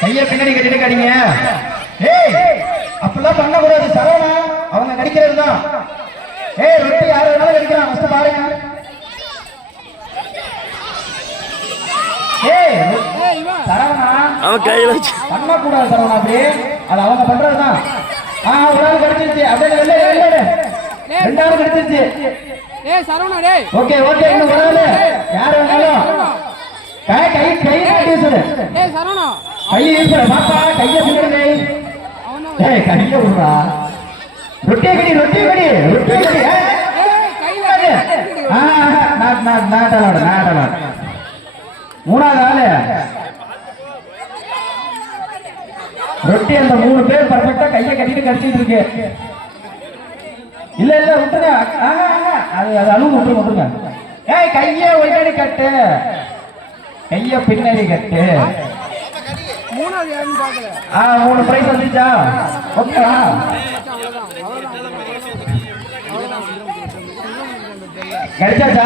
கைய பின்னாடி கட்டிட்டு கடிங்க. ஏய் அப்படிலாம் பண்ண கூடாது சரவணா, அவங்க கடிக்கிறது தான். ஏய் ரொட்டி யாரு வேணாலும் கடிக்கிறான், ஃபர்ஸ்ட் பாருங்க. ஏய் சரவணா அவன் கையில பண்ண கூடாது சரவணா, அப்படி அது அவங்க பண்றதுதான். ஒரு ஆள் கடிச்சிருச்சு, அப்படியே வெள்ள ரெண்டாவது கடிச்சிருச்சு. ஏய் சரவணா டேய் ஓகே ஓகே, இன்னும் ஒரு ஆளு யாரு வேணாலும் கை கை கை யூஸ் பண்ணு. ஏய் சரவணா கை யூஸ் பண்ணு பாப்பா, கைய பிடிங்க. ஏய் கைய விடுடா, ரொட்டி கடி ரொட்டி கடி ரொட்டி கடி. ஏய் கையில நாட்டலாட மூணாவது ஆளு ரொட்டி. அந்த 3 பேர் பர்ஃபெக்ட்டா கைய கட்டிட்டு கடிச்சிட்டு இருக்கு. இல்ல இல்ல விட்டுங்க, அது அளவு விட்டுருங்க. ஏய் கைய ஒய்யாடி கட்டு, கைய பின்னாடி கட்டு. மூணாவது யாருன்னு பார்க்கல. 3 பிரைஸ் வந்துச்சா? ஓகேவா? கிடைச்சாச்சா?